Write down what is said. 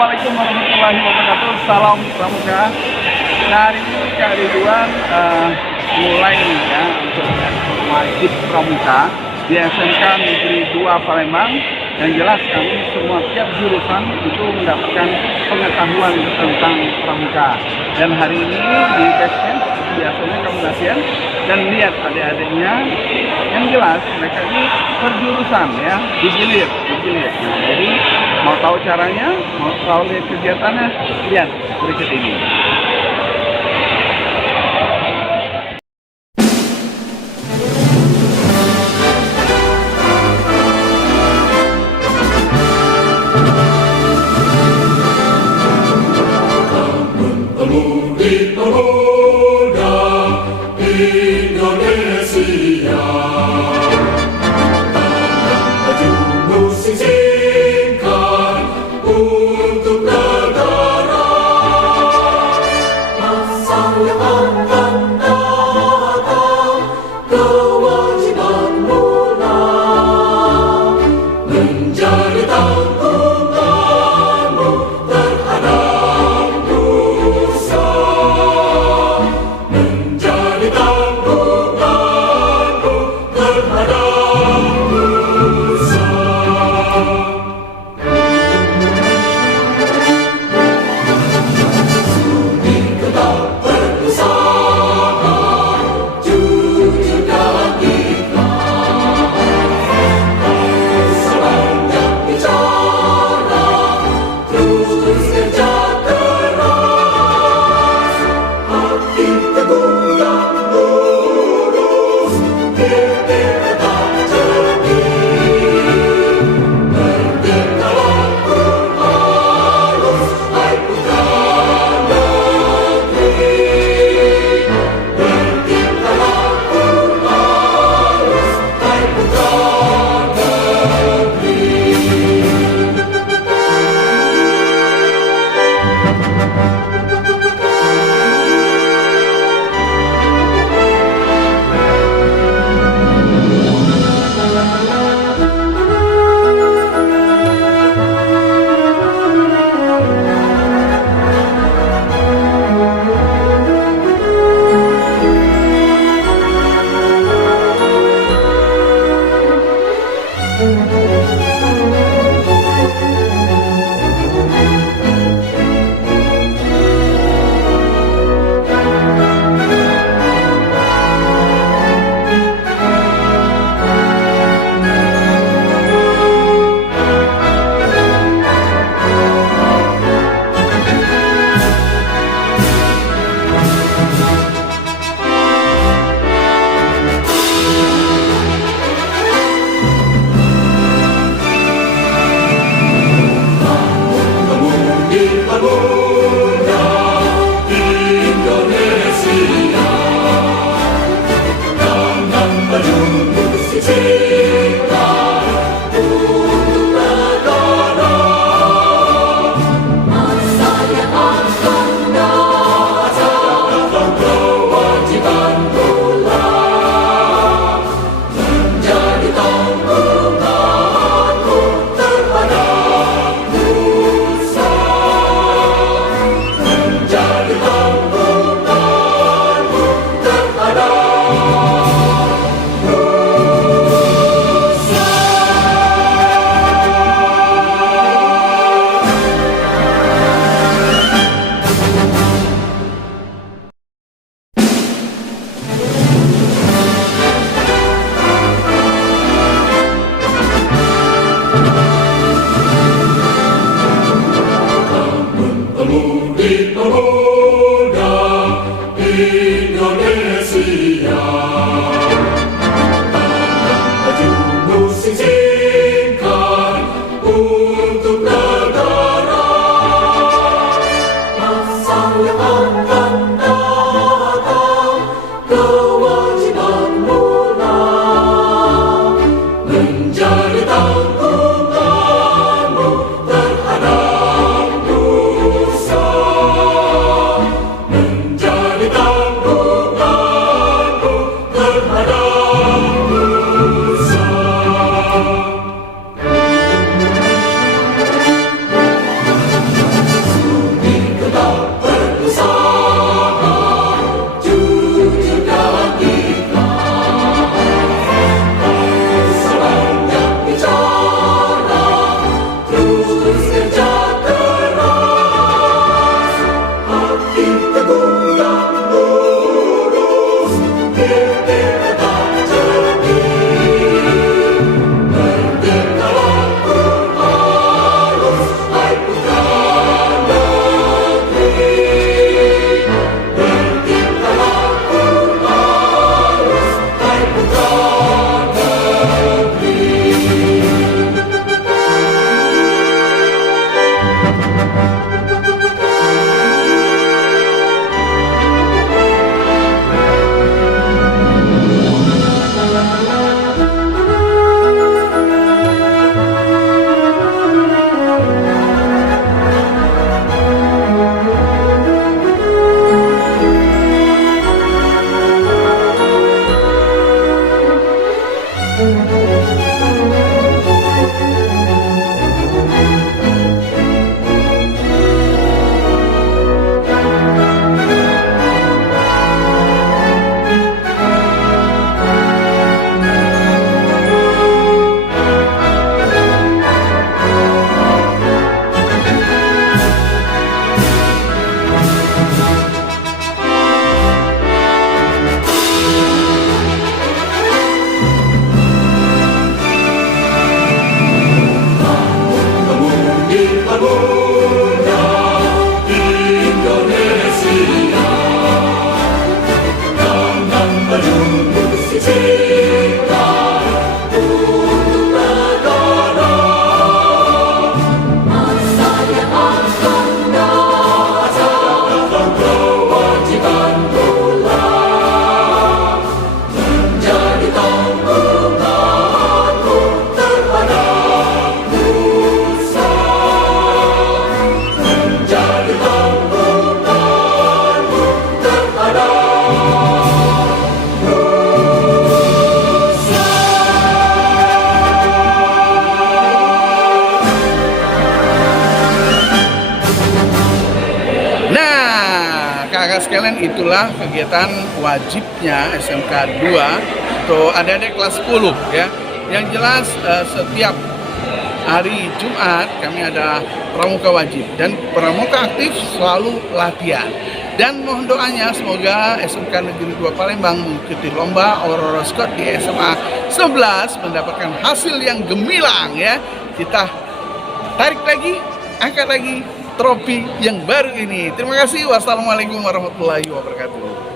Assalamualaikum warahmatullahi wabarakatuh. Salam Pramuka. Nah, hari ini Kak Ridwan mulai ya untuk wajib Pramuka di SMK Negeri 2 Palembang. Yang jelas kami semua tiap jurusan itu mendapatkan pengetahuan tentang Pramuka. Dan hari ini di Basecamp biasanya kami latihan dan lihat adik-adiknya, yang jelas mereka ini berjurusan ya, digilir. Nah, jadi mau tahu caranya, mau tahu lihat kegiatannya, lihat berikut ini. Kakak sekalian, itulah kegiatan wajibnya SMK 2 untuk adik-adik kelas 10 ya. Yang jelas setiap hari Jumat kami ada pramuka wajib dan pramuka aktif selalu latihan. Dan mohon doanya semoga SMK Negeri 2 Palembang mengikuti lomba Aurora Scout di SMA 11 mendapatkan hasil yang gemilang ya. Kita tarik lagi, angkat lagi trofi yang baru ini. Terima kasih. Wassalamualaikum warahmatullahi wabarakatuh.